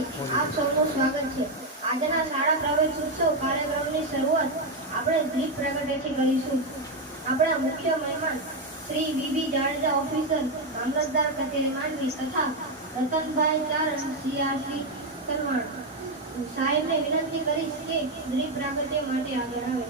તરફથી આપ સૌનું સ્વાગત છે. આજના શાળા પ્રવેશ ઉત્સવ કાર્યક્રમની શરૂઆત આપણે દીપ પ્રગટેથી કરીશું. આપણા મુખ્ય મહેમાન શ્રી બીબી જાડેજા ઓફિસર મામલતદાર કચેરી માંડવી તથા રતનભાઈ ચારણ સીઆરસી કરવાણ સાહેબને વિનંતી કરીશ કે દીપ પ્રાગટ્ય માટે આગળ આવે.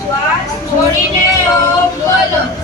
શ્વાસ છોડીને ઓમ બોલો.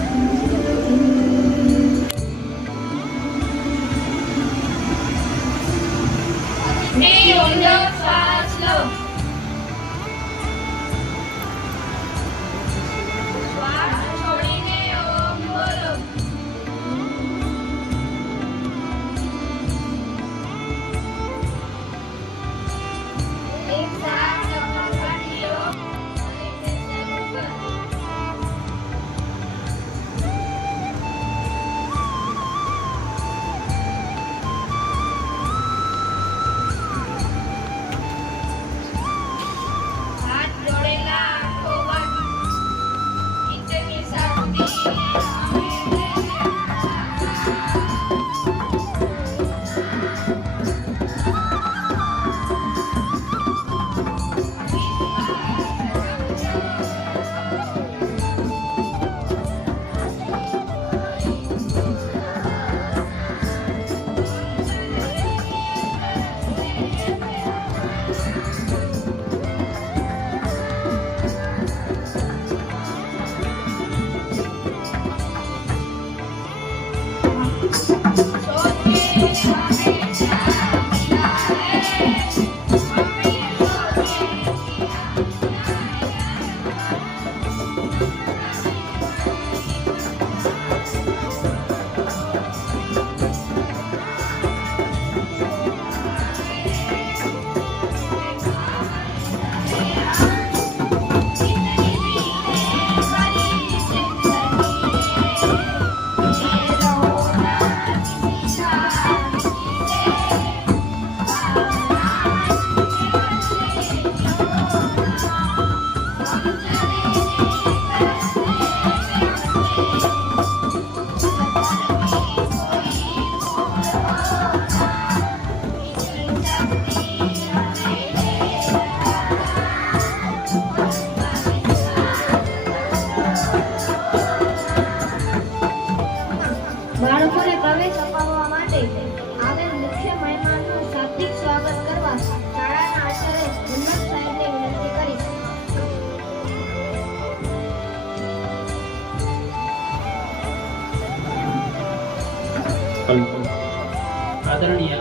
આદરણીય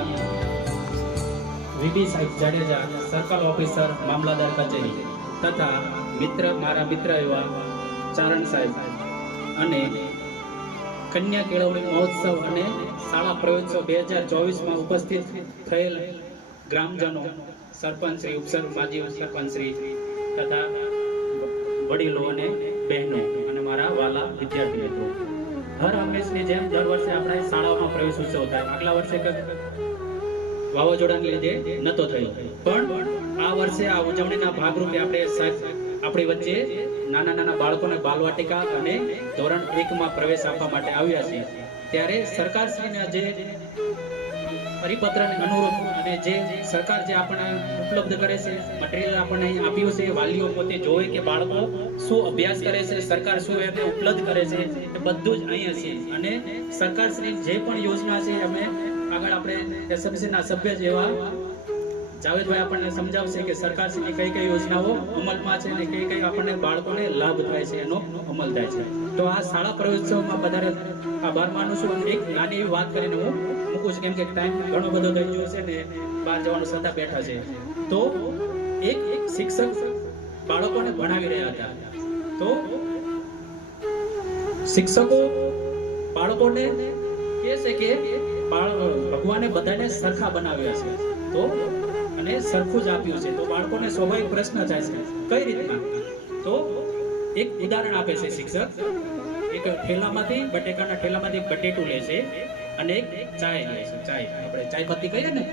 વીબી સાહેબ જાડેજા, સર્કલ ઓફિસર, મામલાદાર કચેરી, તથા મારા મિત્ર એવા ચારણ સાહેબ અને કન્યા કેળવણી મહોત્સવ અને શાળા પ્રવેશોત્સવ 2024માં ઉપસ્થિત થયેલ ગ્રામજનો, સરપંચ શ્રી, માજી સરપંચ શ્રી તથા વડીલો અને બહેનો અને મારા વાલા વિદ્યાર્થી મિત્રો, હર હંમેશની જેમ દર વર્ષે આપણા શાળાઓમાં પ્રવેશ ઉત્સવ થાય. આગલા વર્ષે વાવાઝોડાને લીધે નતો થયો, પણ આ વર્ષે આ ઉજવણીના ભાગરૂપે આપણી વચ્ચે નાના બાળકોને બાલવાટિકા અને ધોરણ 1માં પ્રવેશ આપવા માટે આવ્યા છીએ. ત્યારે સરકારશ્રીના જે પરિપત્રને અનુરૂપ અને જે સરકાર જે આપણને ઉપલબ્ધ કરે છે, મટીરિયલ આપણને અહીં આપ્યું છે, વાલીઓ પોતે જોવે કે બાળકો શું અભ્યાસ કરે છે, સરકાર શું એમને ઉપલબ્ધ કરે છે, એ બધું જ અહીંયા છે. અને સરકારશ્રી જે પણ યોજના છે અમે આગળ આપણે એસએમસીના સભ્ય જેવા જાવેદભાઈ આપણને સમજાવશે કે સરકારશ્રીની કઈ કઈ યોજનાઓ અમલમાં છે અને કઈ આપણને બાળકોને લાભ થાય છે, એનો અમલ થાય છે. તો આ શાળા પ્રવેશોત્સવમાં વધારે આભાર માનું છું. અને એક નાની એવી વાત કરીને હું મૂકું છું, કેમ કે ટાઈમ ઘણો બધો થઈ ગયો છે ને બહાર જવાનું છતાં બેઠા છે. તો એક શિક્ષક બાળકોને ભણાવી રહ્યા હતા. તો શિક્ષકો બાળકોને કહે છે કે ભગવાને બધાને સરખા બનાવ્યા છે, તો અને સરખું જ આપ્યું છે. તો બાળકોને સ્વાભાવિક પ્રશ્ન થાય છે કઈ રીતના. તો એક ઉદાહરણ આપે છે શિક્ષક. એક ઠેલામાંથી બટેકાના ઠેલામાંથી એક બટેટું લે છે અને એક ચાય લે છે, ચાય આપણે ચાય પત્તી કહીએ ને,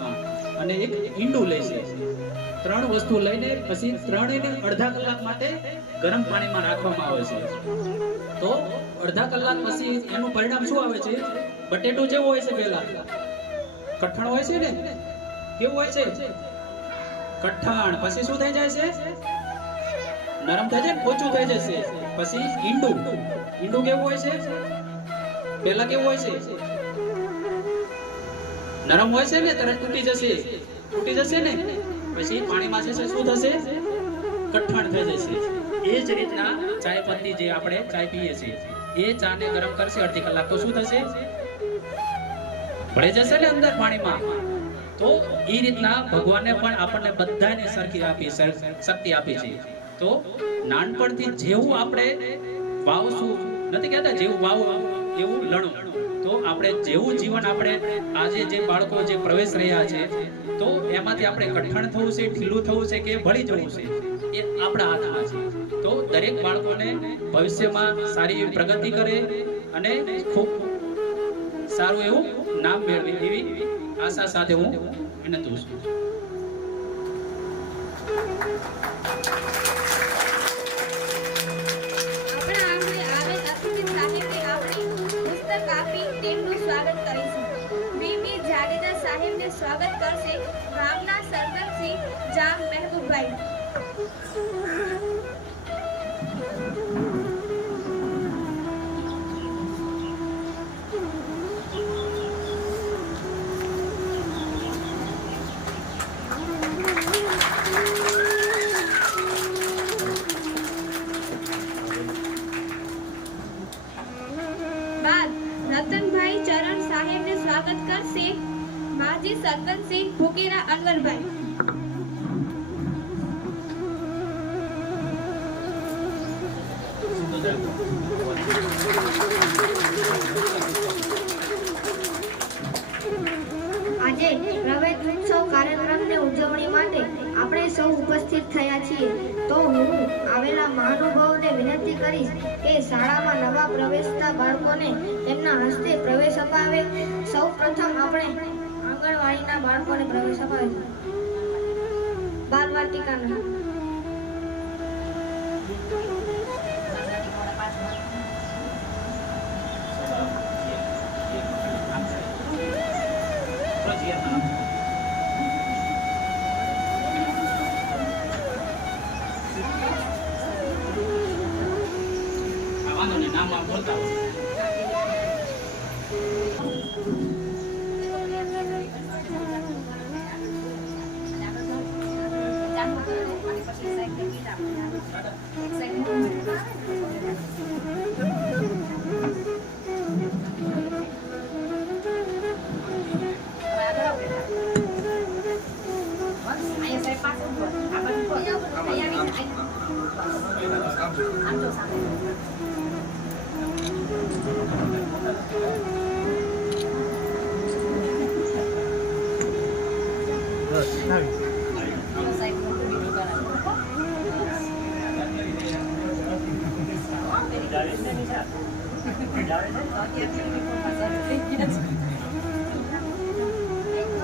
હા, અને એક ઈંડું લે છે. 3 વસ્તુ લઈને પછી ત્રણેયને અડધા કલાક માટે ગરમ પાણીમાં રાખવામાં આવે છે. તો અડધા કલાક પછી એનું પરિણામ શું આવે છે? બટેટું જેવું હોય છે, પહેલા કઠણ હોય છે ને, કેવું હોય છે? કઠણ. પછી શું થઈ જાય છે? નરમ થઈ જાય, પોચું થઈ જશે. પછી ઈંડું કેવું હોય છે? પહેલા કેવું હોય છે? નરમ હોય છે ને, તરત તૂટી જશે ને. પછી પાણીમાં છે શું થશે? કઠણ થઈ જશે. એ જ રીતના ચાય પત્તી જે આપણે ચાય પીએ છીએ, એ ચાને ગરમ કરશે અડધી કલાક, તો શું થશે? ભળી જશે ને અંદર પાણીમાં. તો એ રીતના ભગવાને પણ આપણને બધાને સરખી શક્તિ આપી છે. તો નાનપણથી જેવું આપણે વાવશું, નથી કહેતા જેવું વાવો એવું લણો. તો આપણે જેવું જીવન આપણે આજે જે બાળકો જે પ્રવેશ રહ્યા છે, તો એમાંથી આપણે કઠણ થવું છે, ઢીલું થવું છે કે ભળી જવું છે, એ આપણા હાથમાં છે. તો દરેક બાળકોને ભવિષ્યમાં સારી એવી પ્રગતિ કરે અને ખૂબ સારું એવું નામ મેળવે એવી આશા સાથે હું વિનંતી છું. સ્વાગત કરશે ગામના સરપંચ શ્રી જામ મહેબૂબભાઈ. બાદ રતનભાઈ ચરણ સાહેબને સ્વાગત કરશે માજી સરપંચ શ્રી ભૂકેરા અનવરભાઈ. આજે પ્રવેશ ઉત્સવ કાર્યક્રમની ઉજવણી માટે આપણે સૌ ઉપસ્થિત થયા છીએ. તો હું આવેલા મહાનુભાવોને વિનંતી કરીશ કે શાળામાં નવા પ્રવેશતા બાળકોને તેમના હસ્તે પ્રવેશ અપાવે. સૌ પ્રથમ આપણે આંગણવાડીના બાળકોને પ્રવેશ અપાવે, બાલવાટિકાના. નામ બોલતા હોય.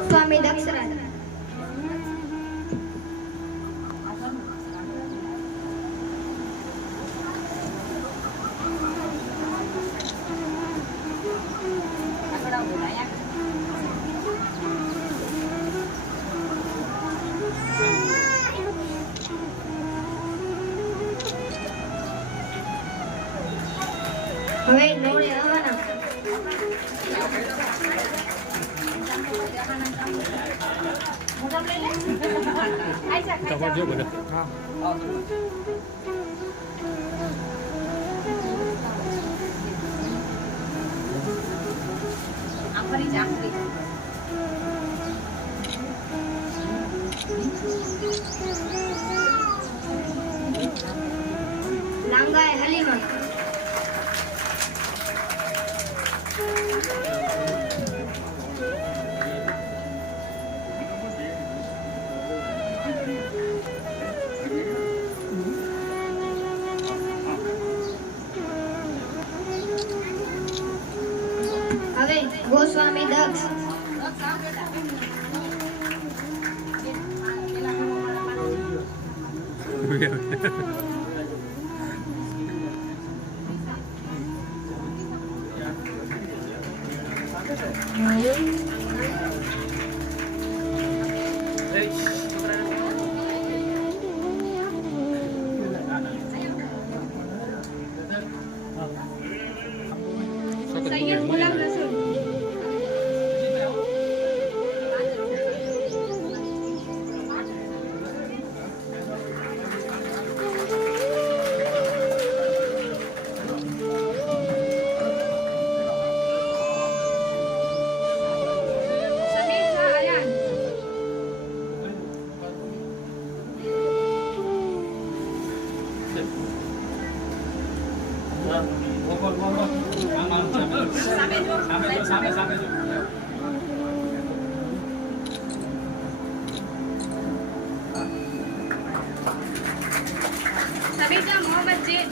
સ્વામી દક્ષરાજ. હવે નોળે આવવાના. લાંગાએ હલીમા. હવે ગોસ્વામી દક્ષ. સૈયદ ગુલામ રસૂલ. સમીર શાહ અયાન. સબીતા મોહમ્મદ જેદ.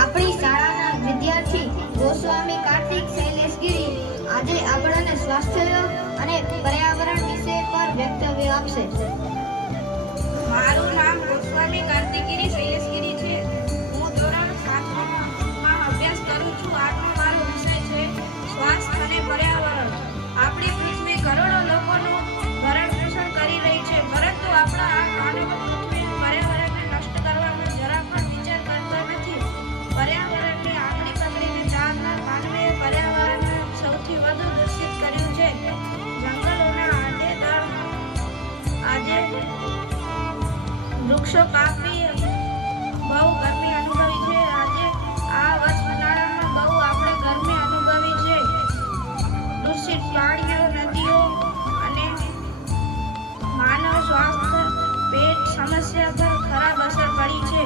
આપણી શાળાના વિદ્યાર્થી ગોસ્વામી કાર્તિક શૈલેષગીરી આજે આપણને સ્વાસ્થ્ય અને પર્યાવરણ વિષય પર વક્તવ્ય આપશે. મારું નામ ગોસ્વામી કાર્તિકગીરી શૈલેષગીરી છે. હું ધોરણ 7માં અભ્યાસ કરું છું. આજનો મારો વિષય છે સ્વાસ્થ્ય અને પર્યાવરણ. આપણી પૃથ્વી કરોડો લોકોનું ભરણ પોષણ કરી રહી છે, પરંતુ આપણા આ માનવ પૃથ્વીનું પર્યાવરણને નષ્ટ કરવાનો જરા પણ વિચાર કરતો નથી. પર્યાવરણને આંગળી પકડીને ચાલનાર માનવીએ પર્યાવરણને સૌથી વધુ દૂષિત કર્યું છે. જંગલોના આડેધડ આજે વૃક્ષો કાપી બહુ ગરમી અનુભવી છે. આજે આ વર્ષ ઉનાળામાં બહુ આપણે ગરમી અનુભવી છે. દૂષિત પાણીઓ, નદીઓ અને માનવ સ્વાસ્થ્ય પેટ સમસ્યા પર ખરાબ અસર પડી છે.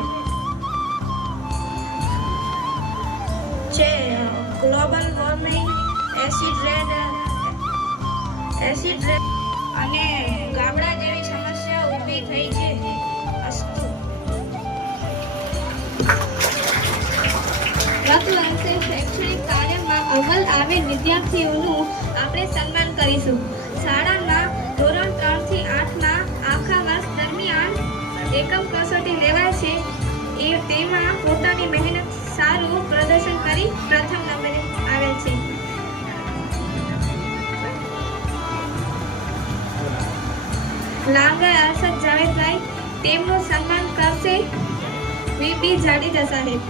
ગ્લોબલ વોર્મિંગ, એસિડ રેન અને ગાબડા જેવી સમસ્યા ઊભી થઈ છે. અસ્તુ. ગત વર્ષે શૈક્ષણિક કાર્યમાં અવ્વલ આવેલ વિદ્યાર્થીઓનું આપણે સન્માન કરીશું. શાળાના ધોરણ 3 થી 8ના આખા વર્ષ દરમિયાન એકમ કસોટી લેવાય છે તેમાં પોતાની મહેનત સારું પ્રદર્શન કરી પ્રથમ નંબરે આવે છે. લાંગા અરશદ જાવેદભાઈ, તેમનું સન્માન કરશે વીપી જાડેજા સાહેબ.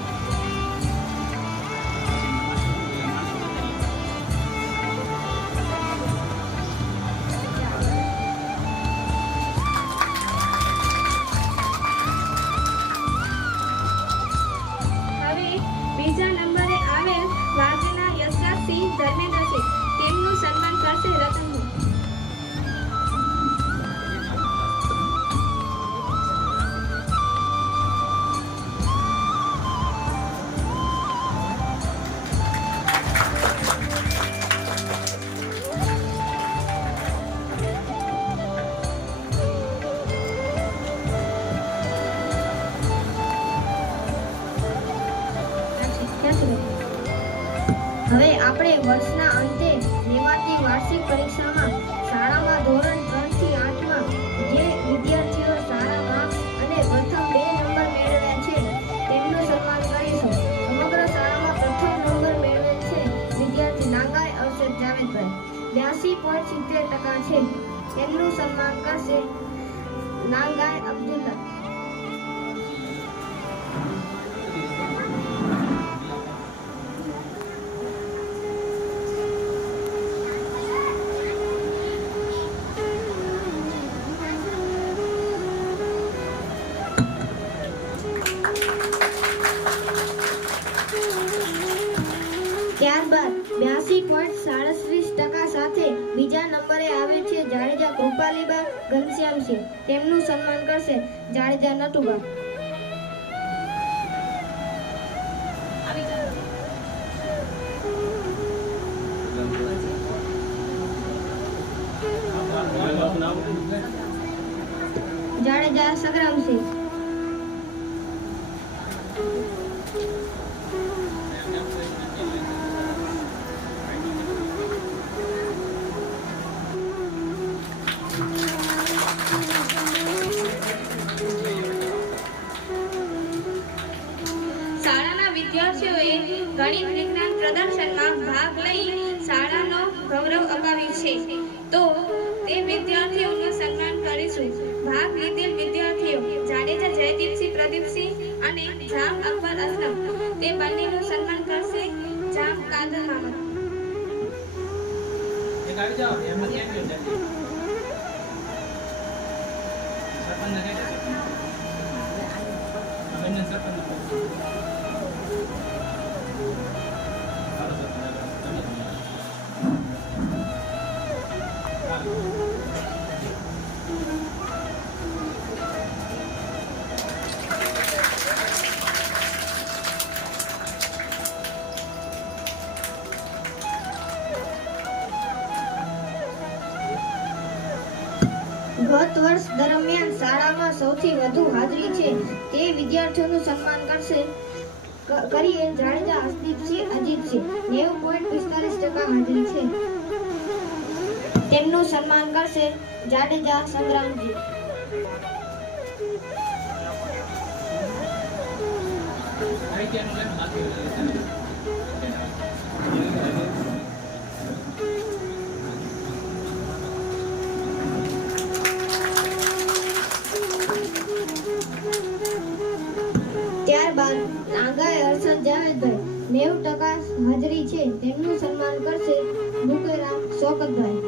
હવે બીજા નંબરે આવેલ વાઘના યશરાજસિંહ ધર્મેન્દ્ર છે, તેમનું સન્માન કરશે રતનભાઈ. હવે આપણે વર્ષના અંતે લેવાતી વાર્ષિક પરીક્ષામાં શાળામાં ધોરણ 3 થી 8માં જે વિદ્યાર્થીઓ સારા માર્ક્સ અને પ્રથમ 2 નંબર મેળવ્યા છે તેમનું સન્માન કરીશું. સમગ્ર શાળામાં પ્રથમ નંબર મેળવેલ છે વિદ્યાર્થી નાંગાઈ અરશદ જાવેદભાઈ, 82.70% છે. તેમનું સન્માન કરશે નાંગાઈ અબ્દુલ્લા. ત્યારબાદ 82.37% સાથે બીજા નંબરે આવે છે જાડેજા કૃપાલીબા ઘનશ્યામસિંહ. તેમનું સન્માન કરશે જાડેજા નટુબા. જાડેજા સંગ્રામસિંહ. શાળાના વિદ્યાર્થીઓએ ગણિત વિજ્ઞાન પ્રદર્શનમાં ભાગ લઈ શાળાનો ગૌરવ અપાવ્યું છે, તો તે વિદ્યાર્થીઓનું સન્માન કરીશું. ભાગ લીધેલ વિદ્યાર્થીઓ જાડેજા જયદીપસિંહ પ્રદીપસિંહ અને જામ અકબર અસલમ, તે બંનેનું સન્માન કરશે જામ કાદર મામા. એક આવી જાઓ એમાં કેમ કેમ જલ્દી સરપંચ ને કહી દે બંને સરપંચ ગત વર્ષ દરમિયાન શાળામાં સૌથી વધુ હાજરી છે તે વિદ્યાર્થીઓનું સન્માન કરીએ જાડેજા હસદીપસિંહ અજીતસિંહ. 90.45% હાજરી છે. તેમનું સન્માન કરશે જાડેજા સંગ્રામજી. આવી ગયા નું લેન માથે ત્યારબાદ નાંગાઈ અરશદ જાવેદભાઈ, 90% હાજરી છે. તેમનું સન્માન કરશે મુકેરામ શોકતભાઈ.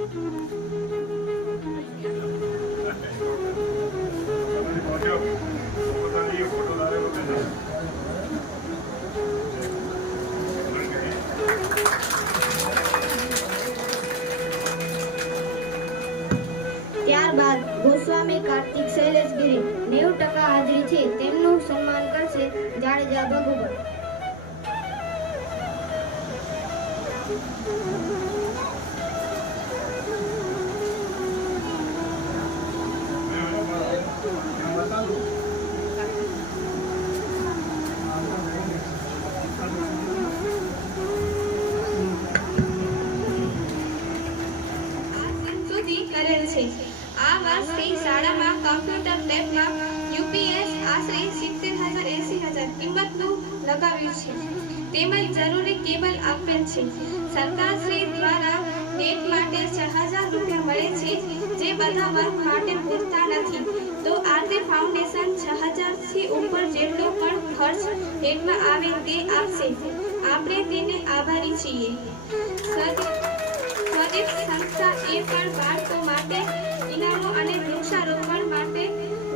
ત્યારબાદ ગોસ્વામી કાર્તિક શૈલેષગીરી, 90% હાજરી છે. તેમનું સન્માન કરશે જાડેજા ભગુભાઈ. કરેલ છે. આ વર્ષથી શાળામાં કમ્પ્યુટર લેબમાં UPS આશરે 70,000-80,000 કિંમતનું લગાવ્યું છે. તેમજ જરૂરી કેબલ આપેલ છે. સરકારશ્રી દ્વારા નેટ માટે 6,000 રૂપિયા મળે છે, જે બધા વર્ગ માટે પૂરતા નથી. તો આરતી ફાઉન્ડેશન 6,000 થી ઉપર જેટલો પણ ખર્ચ નેટમાં આવે તે આપશે. આપણે તેને આભારી છીએ. સ્વદેશ સંસ્થા એ પણ બાળકો માટે ઇનામો અને વૃક્ષારોપણ માટે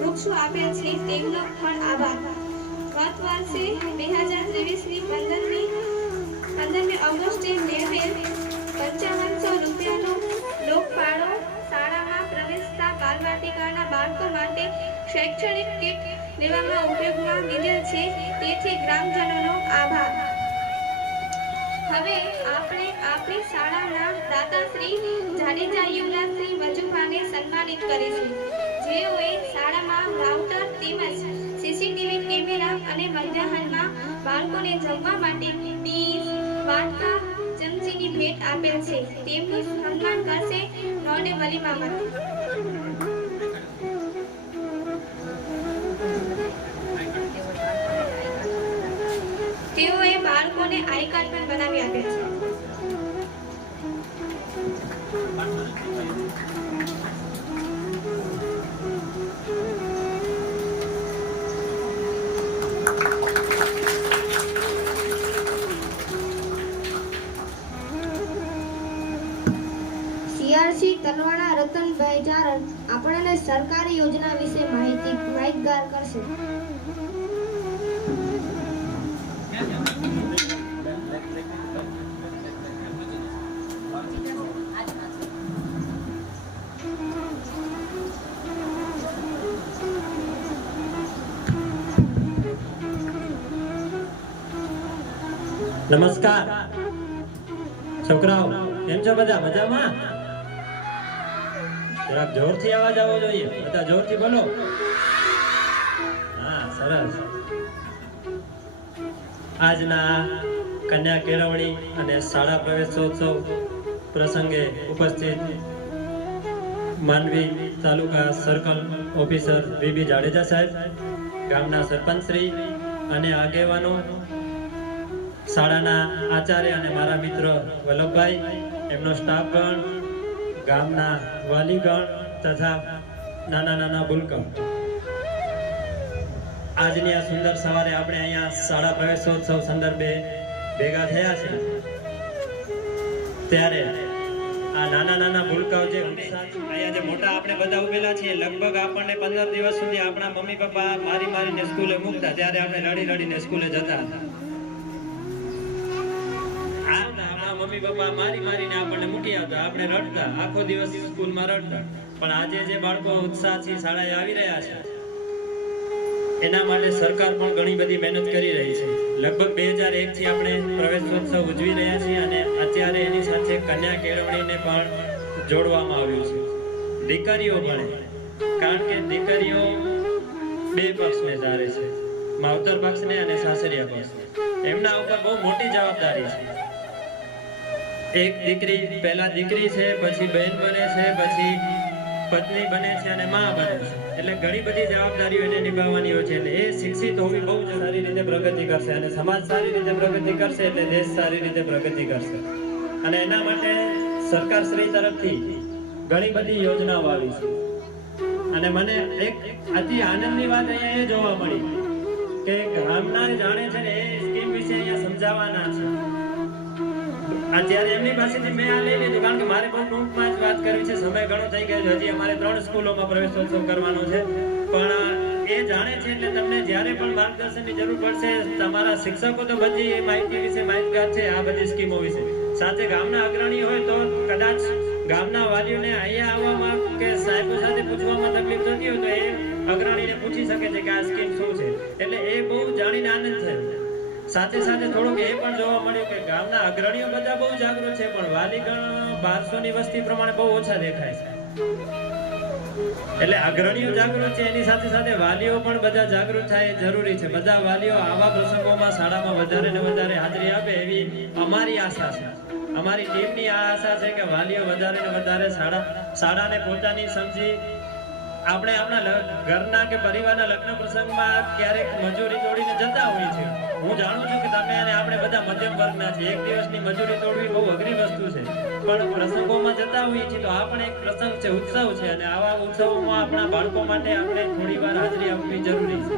વૃક્ષો આપેલ છે. તેમનો પણ આભાર. ગત વર્ષે 2023ની 15મી ઓગસ્ટે મેળવેલ 5500 રૂપિયાનો લોકફાળો શાળામાં પ્રવેશતા બાલવાટિકાના બાળકો માટે શૈક્ષણિક કીટ લેવામાં ઉપયોગમાં લીધેલ છે. તેથી ગ્રામજનોનો આભાર. હવે આપણે આપણી શાળાના દાતાશ્રી જાડેજા યુવરાજશ્રી વજુભાને સન્માનિત કરીશું, જેઓએ શાળામાં રાઉટર તેમજ CCTV કેમેરા અને મધ્યાહનમાં બાળકોને જમવા માટે ડીશ, વાટકા, ચમચીની ભેટ આપેલ છે. તેમનું સન્માન કરશે નોડે વલીમામત. તેઓએ બાળકોને આઈ કાર્ડ પણ બનાવી આપ્યા છે. CRC તલવાણા રતનભાઈ જારડ આપણને સરકારી યોજના વિશે માહિતગાર કરશે. નમસ્કાર છોકરાઓ, કેમ છો બધા? મજામાં? જરાક જોરથી અવાજ આવવો જોઈએ. બધા જોરથી બોલો. હા, સરસ. આજના કન્યા કેળવણી અને શાળા પ્રવેશોત્સવ પ્રસંગે ઉપસ્થિત માંડવી તાલુકા સર્કલ ઓફિસર VB જાડેજા સાહેબ, ગામના સરપંચ શ્રી અને આગેવાનો, શાળાના આચાર્ય અને મારા મિત્ર વલ્લભભાઈ, એમનો સ્ટાફગણ, ગામના વાલીગણ તથા નાના નાના ભૂલકાઓ, આજની આ સુંદર સવારે આપણે અહીંયા શાળા પ્રવેશોત્સવ સંદર્ભે ભેગા થયા છે. ત્યારે આ નાના નાના ભૂલકાઓ જે અહીંયા જે મોટા આપણે બધા ઉભેલા છીએ, લગભગ આપણને 15 દિવસ સુધી આપણા મમ્મી પપ્પા મારીને સ્કૂલે મૂકતા, ત્યારે આપણે રડીને સ્કૂલે જતા હતા. આપણા મમ્મી પપ્પા મારીને આપણને મૂકી આવતા, આપણે રડતા, આખો દિવસ સ્કૂલમાં રડતા. પણ આજે જે બાળકો ઉત્સાહથી શાળાએ આવી રહ્યા છે, એના માટે સરકાર પણ ઘણી બધી મહેનત કરી રહી છે. લગભગ 2001 થી આપણે પ્રવેશોત્સવ ઉજવી રહ્યા છીએ અને અત્યારે એની સાથે કન્યા કેળવણીને પણ જોડવામાં આવ્યું છે. દીકરીઓ ભણે, કારણ કે દીકરીઓ બે પક્ષને ધારે છે, માવતર પક્ષને અને સાસરિયા પક્ષને. એમના ઉપર બહુ મોટી જવાબદારી છે. એક દીકરી પહેલા દીકરી છે, પછી બહેન બને છે, પછી પત્ની બને છે અને માં બને છે. એટલે ઘણી બધી જવાબદારીઓ એને નિભાવવાની હોય છે. એટલે એ શિક્ષિત હોવી બહુ જ સારી રીતે પ્રગતિ કરશે અને સમાજ સારી રીતે પ્રગતિ કરશે એટલે દેશ સારી રીતે પ્રગતિ કરશે. અને એના માટે સરકાર શ્રી તરફથી ઘણી બધી યોજનાઓ આવી છે. અને મને એક અતિ આનંદની વાત અહીંયા એ જોવા મળી કે ગામના જાણે છે ને એ સ્કીમ વિશે અહીંયા સમજાવવાના છે. અત્યારે એમની પાસેથી મેં આ લઈ લીધું, કારણ કે મારે બહુ ટૂંકમાં જ વાત કરવી છે, સમય ઘણો થઈ ગયો છે. હજી અમારે 3 સ્કૂલોમાં પ્રવેશોત્સવ કરવાનો છે. પણ એ જાણે છે એટલે તમને જ્યારે પણ માર્ગદર્શનની જરૂર પડશે, તમારા શિક્ષકો તો બધી માહિતી વિશે માહિતગાર છે આ બધી સ્કીમો વિશે. સાથે ગામના અગ્રણી હોય તો કદાચ ગામના વાલીઓને અહીંયા આવવામાં કે સાહેબો સાથે પૂછવામાં તકલીફ થતી હોય તો એ અગ્રણીને પૂછી શકે છે કે આ સ્કીમ શું છે. એટલે એ બહુ જાણીને આનંદ થયો. સાથે સાથે થોડુંક એ પણ જોવા મળ્યું કે ગામના અગ્રણીઓ બધા બહુ જાગૃત છે, પણ વાલીગણ 1200 ની વસ્તી પ્રમાણે બહુ ઓછા દેખાય છે. એટલે અગ્રણીઓ જાગૃત છે, એની સાથે સાથે વાલીઓ પણ બધા જાગૃત થાય એ જરૂરી છે. બધા વાલીઓ આવા પ્રસંગોમાં શાળામાં વધારે ને વધારે હાજરી આપે એવી અમારી આશા છે. અમારી ટીમની આ આશા છે કે વાલીઓ વધારે ને વધારે શાળાને પોતાની સમજી આપણે આપણા ઘરના કે પરિવારના લગ્ન પ્રસંગમાં ક્યારેક મજૂરી તોડીને જતા હોઈએ છીએ. હું જાણું છું કે તમે અને આપણે બધા મધ્યમ વર્ગના છીએ. એક દિવસની મજૂરી તોડવી બહુ અઘરી વસ્તુ છે, પણ પ્રસંગોમાં જતા હોઈએ છીએ તો આ પણ એક પ્રસંગ છે, ઉત્સવ છે, અને આવા ઉત્સવોમાં આપણા બાળકો માટે આપણે થોડી વાર હાજરી આપવી જરૂરી છે.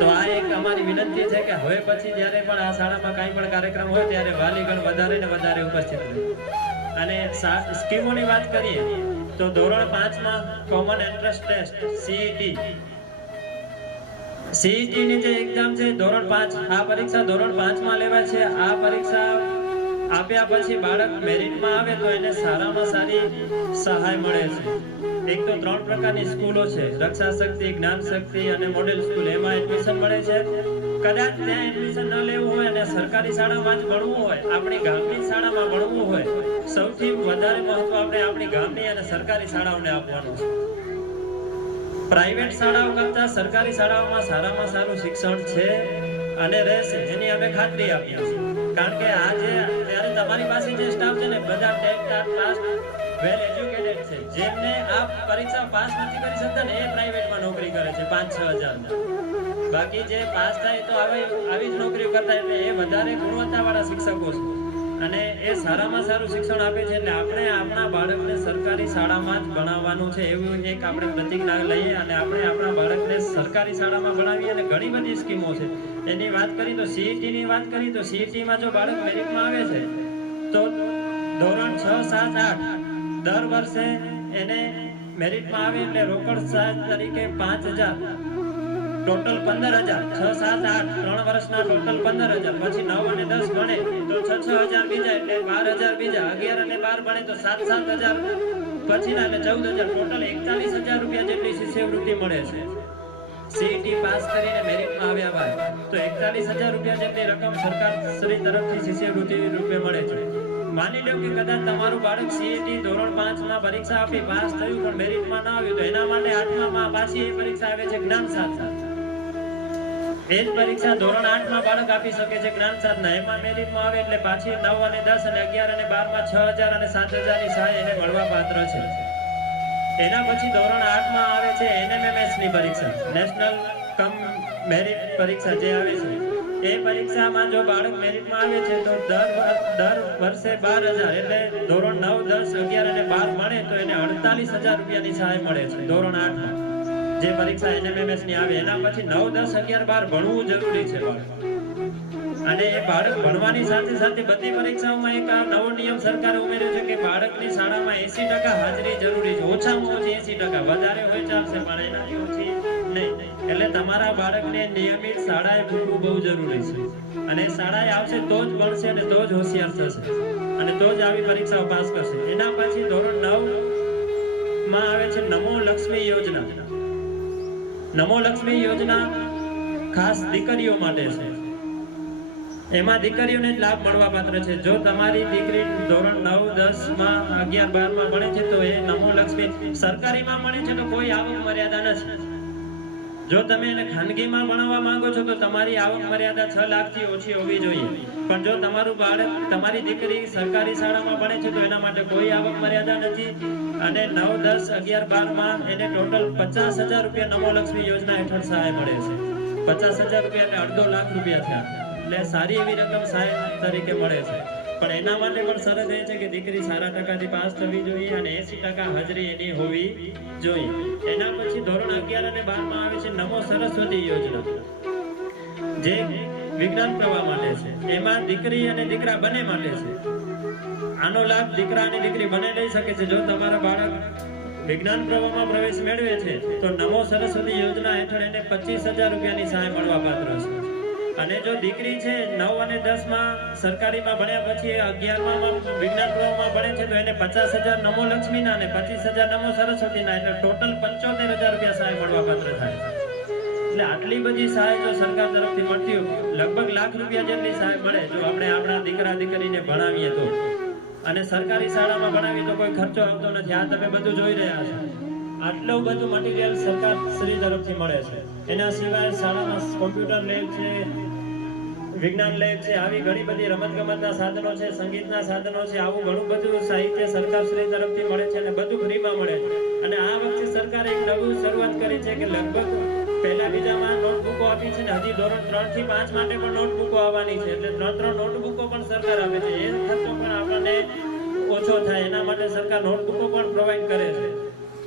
તો આ એક અમારી વિનંતી છે કે હવે પછી જ્યારે પણ આ શાળામાં કાંઈ પણ કાર્યક્રમ હોય ત્યારે વાલીગણ વધારે ને વધારે ઉપસ્થિત રહે. અને સ્કીમોની વાત કરીએ તો ધોરણ 5 માં કોમન એન્ટ્રન્સ ટેસ્ટ CET ની જે એક્ઝામ છે ધોરણ 5, આ પરીક્ષા ધોરણ 5 માં લેવાય છે. આ પરીક્ષા આપ્યા પછી બાળક મેરિટમાં આવે તો એને સારામાં સારી સહાય મળે છે. એક તો 3 પ્રકારની સ્કૂલો છે, રક્ષા શક્તિ, જ્ઞાન શક્તિ અને મોડેલ સ્કૂલ. એમાં એડમિશન મળે છે. કદાચ ત્યાં એડમિશન ન લેવું હોય અને સરકારી શાળામાં જ ભણવું હોય, આપણી ગામની શાળામાં ભણવું હોય, સૌથી વધારે મહત્વ આપણે આપણી ગામની અને સરકારી શાળાઓને આપવાનું છે. પ્રાઇવેટ શાળાઓ કરતા સરકારી શાળાઓમાં સારામાં સારું શિક્ષણ છે અને રહેશે એની અમે ખાતરી આપીએ છીએ. કારણ કે આજે ત્યારે તમારી પાસે જે સ્ટાફ છે ને બધા 10th પાસ વેલ એજ્યુકેટેડ છે. જેમને આ પરીક્ષા પાસ નથી કરી શકતા ને એ પ્રાઇવેટમાં નોકરી કરે છે 5-6 હજાર. બાકી જે પાસ થાય તો આવી જ નોકરીઓ કરતા, એટલે એ વધારે ગુણવત્તાવાળા શિક્ષકો છે અને એ સારામાં સારું શિક્ષણ આપે છે. એટલે આપણે આપણા બાળકને સરકારી શાળામાં જ ભણાવવાનું છે એવું એક આપણે પ્રતિજ્ઞા લઈએ અને આપણે આપણા બાળકને સરકારી શાળામાં ભણાવીએ. અને ઘણી બધી સ્કીમો છે એની વાત કરી તો CET ની વાત કરી તો CET માં જો બાળક મેરિટમાં આવે છે તો ધોરણ 6, 7, 8 દર વર્ષે એને મેરિટમાં આવે એટલે રોકડ સહાય તરીકે 5,000, ટોટલ 15,000. 6, 7, 8 3 વર્ષના ટોટલ 15,000. પછી 9 અને 10 ભણે તો 6,000 બીજા એટલે 12,000 બીજા. 11 અને 12 ભણે તો 7,000 પછીના એટલે 14,000. ટોટલ 41,000 રૂપિયા જેટલી શિષ્યવૃત્તિ મળે છે. CET પાસ કરીને મેરિટમાં આવ્યા બાદ તો 41,000 રૂપિયા જેટલી રકમ સરકાર શ્રી તરફથી શિષ્યવૃત્તિ રૂપે મળે છે. માની લો કે કદાચ તમારું બાળક CET ધોરણ 5 માં પરીક્ષા આપી પાસ થયું પણ મેરિટમાં ન આવ્યું તો એના માટે 8મા માં પાછી એ પરીક્ષા આવે છે જ્ઞાન સાધના. એ જ પરીક્ષા ધોરણ 8 માં બાળક આપી શકે છે જ્ઞાન સાધના. એમાં મેરિટમાં આવે એટલે પાછી 9 અને 10 અને 11 અને 12 માં 6,000 અને 7,000 ની સહાય એને મળવા પાત્ર છે. એના પછી ધોરણ 8 માં આવે છે NMMS ની પરીક્ષા, નેશનલ કમ મેરિટ પરીક્ષા જે આવે છે. એ પરીક્ષામાં જો બાળક મેરિટમાં આવે છે તો દર વર્ષે 12,000 એટલે ધોરણ 9, 10, 11 અને 12 ભણે તો એને 48,000 રૂપિયાની સહાય મળે છે ધોરણ 8 માં. જે પરીક્ષા NMMS ની આવે એના પછી 9, 10, 11, 12 ભણવું જરૂરી છે બાળક. અને એ બાળક ભણવાની સાથે સાથે બધી પરીક્ષાઓમાં એક આ નવો નિયમ સરકારે ઉમેર્યો છે કે બાળકની શાળામાં 80% હાજરી જરૂરી છે. ઓછામાં ઓછી 80%, વધારે હોય ચાલશે પણ એનાથી ઓછી નહીં. એટલે તમારા બાળકને નિયમિત શાળાએ ભણવું બહુ જરૂરી છે. અને શાળાએ આવશે તો જ ભણશે અને તો જ હોશિયાર થશે અને તો જ આવી પરીક્ષાઓ પાસ કરશે. એના પછી ધોરણ 9 માં આવે છે નમો લક્ષ્મી યોજના. નમો લક્ષ્મી યોજના ખાસ દીકરીઓ માટે છે. એમાં દીકરીઓને જ લાભ મળવા પાત્ર છે. જો તમારી દીકરી ધોરણ 9, 10 માં 11, 12 માં ભણે છે તો એ નમો લક્ષ્મી સરકારીમાં ભણે છે તો કોઈ આવક મર્યાદા નથી. જો તમે એને ખાનગીમાં ભણાવવા માંગો છો તો તમારી આવક મર્યાદા 6 લાખથી ઓછી હોવી જોઈએ. પણ જો તમારું બાળક, તમારી દીકરી સરકારી શાળામાં ભણે છે તો એના માટે કોઈ આવક મર્યાદા નથી. અને 9, 10, 11, 12 માં એને ટોટલ 50,000 રૂપિયા નમો લક્ષ્મી યોજના હેઠળ સહાય મળે છે. 50,000 રૂપિયા એટલે 2.5 લાખ રૂપિયા થયા. એટલે સારી એવી રકમ સહાય તરીકે મળે છે. પણ એના માટે પણ શરત એ છે કે દીકરી સારા ટકાથી પાસ થવી જોઈએ અને 80% હાજરી એની હોવી જોઈએ. એના પછી ધોરણ 11 અને 12 માં આવે છે નમો સરસ્વતી યોજના, જે વિજ્ઞાન પ્રવાહ માટે છે. એમાં દીકરી અને દીકરા બંને માટે છે. આનો લાભ દીકરા અને દીકરી બંને લઈ શકે છે. જો તમારા બાળક વિજ્ઞાન પ્રવાહમાં પ્રવેશ મેળવે છે તો નમો સરસ્વતી યોજના હેઠળ એને 25,000 રૂપિયાની સહાય મળવા પાત્ર છે. અને જો દીકરી છે 9 અને 10 માં સરકારીમાં ભણ્યા પછી 11માં વિજ્ઞાન પ્રવાહમાં ભણે છે તો એને 50,000 નમો લક્ષ્મીના અને 25,000 નમો સરસ્વતીના એટલે ટોટલ 75,000 રૂપિયા સહાય મળવા પાત્ર થાય છે. એટલે આટલી બધી સહાય જો સરકાર તરફથી મળતી હોય, લગભગ લાખ રૂપિયા જેટલી સહાય મળે જો આપણે આપણા દીકરા દીકરીને ભણાવીએ તો. અને સરકારી શાળામાં ભણાવીએ તો કોઈ ખર્ચો આવતો નથી. આ તમે બધું જોઈ રહ્યા છો. આટલું બધું મટીરિયલ સરકાર શ્રી તરફથી મળે છે. એના સિવાય શાળામાં કોમ્પ્યુટર લેબ છે, વિજ્ઞાન લેબ છે, આવી ઘણી બધી રમતગમતના સાધનો છે, સંગીતના સાધનો છે, આવું ઘણું બધું સાહિત્ય સરકારશ્રી તરફથી મળે છે અને બધું ફ્રીમાં મળે છે. અને આ વખતે સરકારે એક નવું શરૂઆત કરી છે કે લગભગ પહેલા બીજામાં નોટબુકો આપી છે ને હજી ધોરણ 3 થી 5 માટે પણ નોટબુકો આવવાની છે. એટલે 3 નોટબુકો પણ સરકાર આપે છે. એ ખર્ચો પણ આપણને ઓછો થાય એના માટે સરકાર નોટબુકો પણ પ્રોવાઈડ કરે છે.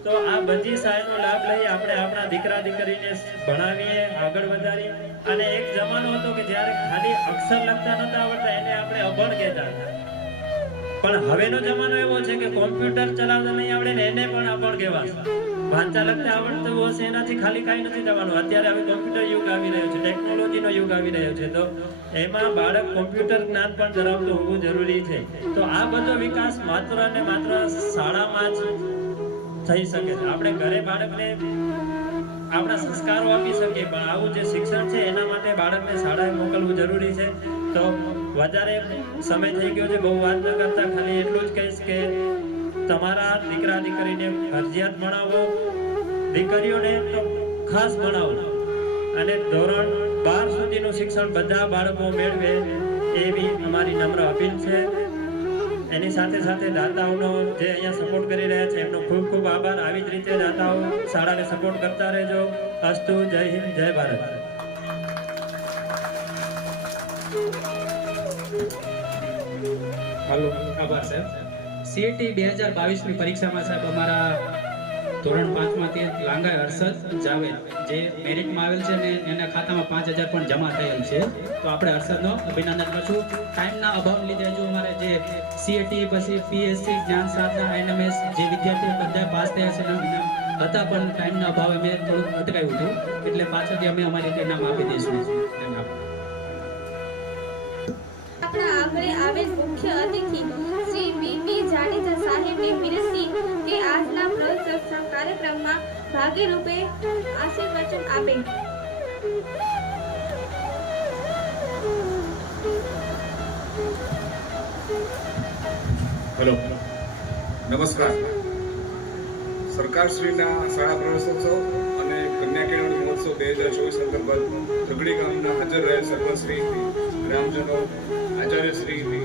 તો આ બધી સહાયનો લાભ લઈ આપણે આપણા દીકરા દીકરીને ભણાવીએ, આગળ વધારીએ. અને એક જમાનો હતો કે જ્યારે ખાલી અક્ષર લખતા નતા આવડતા એને આપણે અભણ કહેતા. પણ હવેનો જમાનો એવો છે કે કોમ્પ્યુટર ચલાવતા નહીં આવડે ને એને પણ અભણ કહેવાશે. વાંચતા લખતા આવડતું હશે એનાથી ખાલી કાંઈ નથી થવાનું. અત્યારે હવે કોમ્પ્યુટર યુગ આવી રહ્યો છે, ટેકનોલોજીનો યુગ આવી રહ્યો છે, તો એમાં બાળક કોમ્પ્યુટર જ્ઞાન પણ ધરાવતું હોવું જરૂરી છે. તો આ બધો વિકાસ માત્ર ને માત્ર શાળામાં જ થઈ શકે છે. આપણે ઘરે બાળકને આપણા સંસ્કારો આપી શકીએ, પણ આવું જે શિક્ષણ છે એના માટે બાળકને શાળાએ મોકલવું જરૂરી છે. તો વધારે સમય થઈ ગયો છે, બહુ વાત ન કરતા ખાલી એટલું જ કહીશ કે તમારા દીકરા દીકરીને ફરજિયાત ભણાવો, દીકરીઓને તો ખાસ ભણાવો અને ધોરણ 12 સુધીનું શિક્ષણ બધા બાળકો મેળવે એવી અમારી નમ્ર અપીલ છે. એની સાથે સાથે દાતાઓનો જે અહીંયા સપોર્ટ કરી રહ્યા છે એમનો ખૂબ ખૂબ આભાર. આવી જ રીતે દાતાઓ શાળાને સપોર્ટ કરતા રહેજો. અસ્તુ. જય હિન્દ, જય ભારત. હાલો, આભાર સાહેબ. CET 2022 ની પરીક્ષામાં સાહેબ અમારા ધોરણ 5 માંથી લાંગા હર્ષદ જાવેદ જે મેરિટમાં આવેલ છે ને એના ખાતામાં 5000 પણ જમા થયેલ છે. તો આપણે હર્ષદનો અભિનંદન કરશું. ટાઈમના અભાવ લીધે જો અમારે જે CET પછી PSC જ્ઞાન સાધના NMS જે વિદ્યાર્થીઓ બધા પાસ થયા છે એના હતા, પણ ટાઈમના અભાવે મેં થોડુંક અટકાવ્યું હતું, એટલે પાછળથી અમે અમારી રીતે નામ આપી દઈશું. આપણા આગળ આવેલ મુખ્ય અતિથિ શ્રી વી જાડેજા સાહેબને વિનંતી કે આજના પ્રવચન કાર્યક્રમમાં ભાગી રૂપે આશીર્વચન આપે. હેલો, નમસ્કાર. સરકારશ્રીના શાળા પ્રવેશોત્સવ અને કન્યા કેળવણી મહોત્સવ 2024 અંતર્ગત ઝઘડી ગામના હાજર રહેલ સરપંચશ્રી, ગ્રામજનો, આચાર્યશ્રી,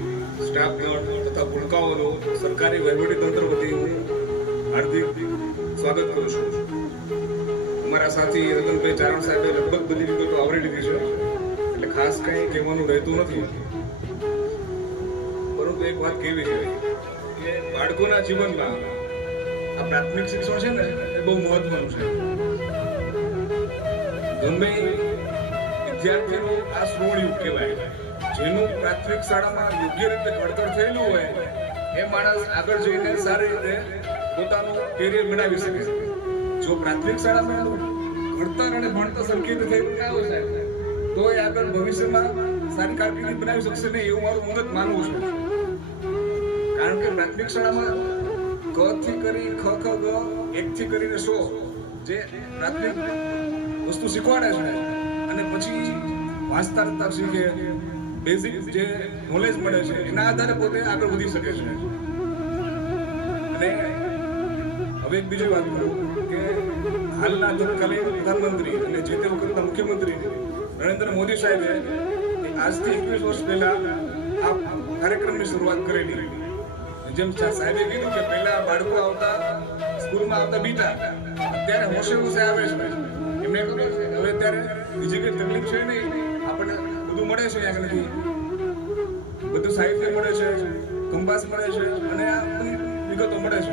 સ્ટાફગણ તથા પુલકાઓનું સરકારી વહીવટીતંત્ર વતી હું હાર્દિક સ્વાગત કરું છું. અમારા સાથી રતનભાઈ ચારણ સાહેબે લગભગ બધી વિગતો આવરી લીધી છે, એટલે ખાસ કંઈ કહેવાનું રહેતું નથી. પરંતુ એક વાત કહેવી છે કે બાળકોના જીવનમાં આ પ્રાથમિક શિક્ષણ છે ને એ બહુ મહત્વનું છે. ગમે વિદ્યાર્થીનું આ સ્વર્ણયુગ કહેવાય, જેનું પ્રાથમિક શાળામાં યોગ્ય રીતે ઘડતર થયેલું હોય એ માણસ આગળ જઈને સારી રીતે પોતાનું કેરિયર બનાવી શકે છે. જો પ્રાથમિક શાળામાં ઘડતર અને ભણતર સરખી રીતે થયેલું ના હોય સાહેબ, તો એ આગળ ભવિષ્યમાં સારી કારકિર્દી બનાવી શકશે નહીં એવું મારું અંગત માનવું છે. કારણ કે પ્રાથમિક શાળામાં ક થી કરી ખ ખ ગ 1 થી કરીને 100 જે પ્રાથમિક વસ્તુ શીખવાડે છે અને પછી વાંચતા લખતા શીખે, બેઝિક જે નોલેજ મળે છે એના આધારે પોતે આગળ વધી શકે છે. અને હવે એક બીજી વાત કરું કે હાલના તત્કાલીન પ્રધાનમંત્રી અને જે તે વખતના મુખ્યમંત્રી નરેન્દ્ર મોદી સાહેબે આજથી 21 વર્ષ પહેલા આ કાર્યક્રમની શરૂઆત કરેલી. જેમ સાહેબે કીધું કે પહેલા બાળકો આવતા સ્કૂલમાં આવતા બીટા, અત્યારે હોશે હોશે આવે છે. એમને ખબર છે હવે અત્યારે બીજી કઈ તકલીફ છે નહીં, આપણને બધું મળે છે આગળથી, બધું સાહિત્ય મળે છે, કંપાસ મળે છે અને આ બધી વિગતો મળે છે.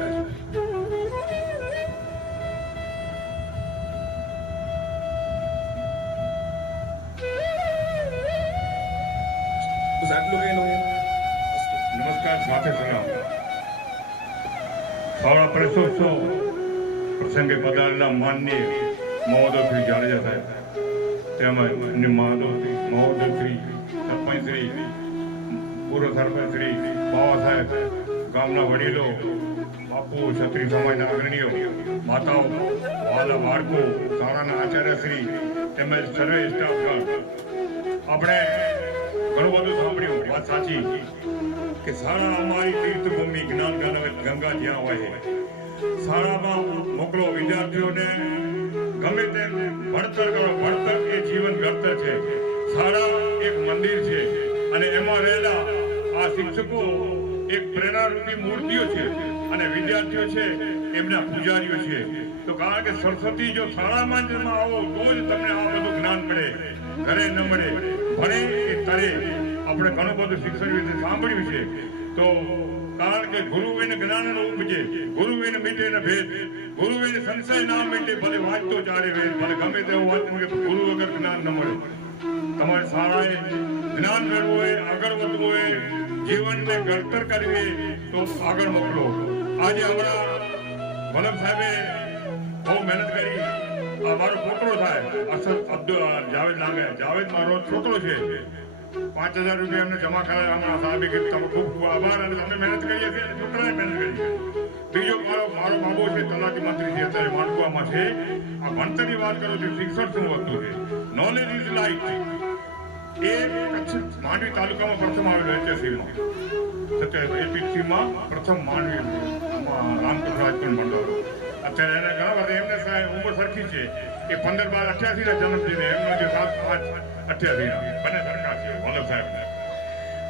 આટલું કઈ નમસ્કાર. સાથે સલામ. શાળા પ્રવેશોત્સવ પ્રસંગે પધારેલા માનનીય મહોદય જાડેજા સાહેબ તેમજ અન્ય મહોદયશ્રી, સરપંચશ્રી, પૂર્વ સરપંચશ્રી, બાવા સાહેબ, ગામના વડીલો, બાપુ, ક્ષત્રિય સમાજના અગ્રણીઓ, માતાઓ, વાલા બાળકો, શાળાના આચાર્યશ્રી તેમજ સર્વે સ્ટાફગણ, આપણે ઘણું બધું સાંભળ્યું. વાત સાચી કે શાળા અમારી તીર્થભૂમિ, જ્ઞાન ગંગા જ્યાં હોય શાળામાં મોકલો વિદ્યાર્થીઓને. ગમે તે ભણતર કરો, ભણતર એ જીવન ઘડતર છે. શાળા એક મંદિર છે અને એમાં રહેલા આ શિક્ષકો એક પ્રેરણારૂપી મૂર્તિઓ છે અને વિદ્યાર્થીઓ છે એમના પૂજારીઓ છે. તો કારણ કે સરસ્વતી જો શાળામાં જ આવો તો જ તમને આ બધું જ્ઞાન મળે, ઘરે ન મળે. ભણે એ તરે. આપણે ઘણું બધું શિક્ષણ વિશે સાંભળ્યું છે. તો કારણ કે ગુરુ એને જ્ઞાન નો ઉપજે, ગુરુ એને મીટે ન ભેદ, ગુરુ એને સંશય ના મીટે. ભલે વાંચતો ચાલે વેદ, ભલે ગમે તેવું વાંચવું કે ગુરુ વગર જ્ઞાન ન મળે. તમારે શાળાએ જ્ઞાન મેળવવું હોય, આગળ વધવું હોય, જીવનને ઘડતર કરવી તો આગળ મોકલો. આજે હમણાં વલ્લભ સાહેબે બહુ મહેનત કરી. આ મારો છોકરો થાય અસદ અબ્દુલ જાવેદ નામે. જાવેદ મારો છોકરો છે. 5,000 રૂપિયા એમને જમા કરાયા. હમણાં સાહેબે કીધું તમે ખૂબ આભાર અને તમે મહેનત કરી હતી અને છોકરાએ મહેનત કરી. બીજો મારો બાબો છે, તલાટી મંત્રી છે, અત્યારે માંડવામાં છે. આ ભણતરની વાત કરો છો, શિક્ષણ શું વસ્તુ છે? Knowledge is light. એ કચ્છ માંડવી તાલુકામાં પ્રથમ આવેલો એચએસસીમાં, એપીસીમાં પ્રથમ માંડવી રામકૃષ્ણ રાજપૂત મંડળ. અત્યારે એને ઘણા બધા એમને સાહેબ ઉંમર સરખી છે. એ 15/12/88 ના જન્મદિને એમનો જે 7/5/88 બંને સરખા છે વલ્લભ સાહેબ.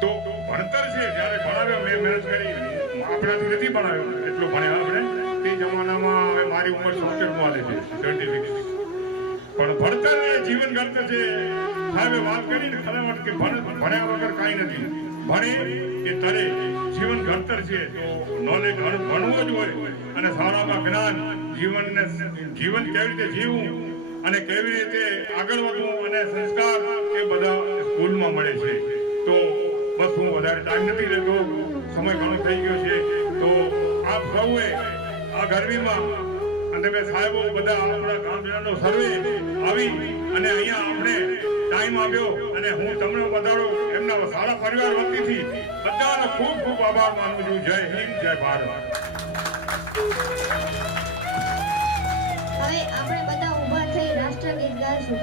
તો ભણતર છે. જ્યારે ભણાવ્યો મેં મહેનત કરી, આપણાથી નથી ભણાવ્યો એટલું ભણ્યા આપણે. તે જમાનામાં હવે મારી ઉંમર 76 વાલે છે, 36. પણ ભણતર એ જીવન ઘડતર છે. સાહેબે વાત કરીને ખરેખર કે ભણ્યા વગર કાંઈ નથી. ભણે એ તરે. જીવન ઘડતર છે. તો નોલેજ ભણવું જ હોય અને શાળામાં જ્ઞાન, જીવન કેવી રીતે જીવવું અને કેવી રીતે આગળ વધવું અને સંસ્કાર એ બધા સ્કૂલમાં મળે છે. તો બસ હું વધારે ટાઈમ નથી લેતો, સમય ઘણો થઈ ગયો છે. તો આપ સૌએ આ ગરમીમાં અને મેં સાહેબો બધા આપણા ગામજનો સર્વે આવી અને અહીંયા આપણે ટાઈમ આપ્યો અને હું તમને બધાનો એમના સારા પરિવાર વતીથી બધાનો ખૂબ ખૂબ આભાર માનું છું. જય હિન્દ, જય ભારત. હવે આપણે બધા ઊભા થઈ રાષ્ટ્રગીત ગાઈશું.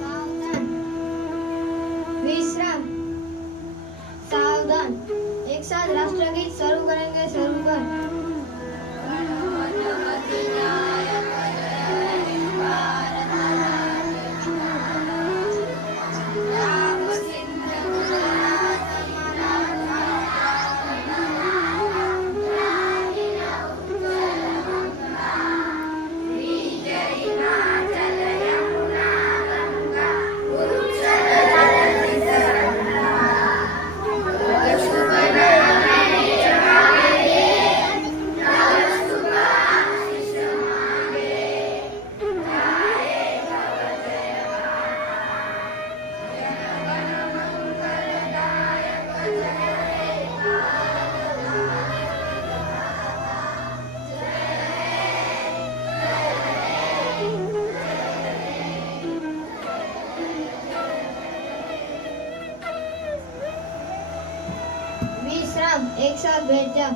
સાવધાન, વિશ્રામ, सावधान. एक साथ राष्ट्रगीत शुरू करेंगे. शुरू कर. विश्राम. एक साथ बैठ जाओ.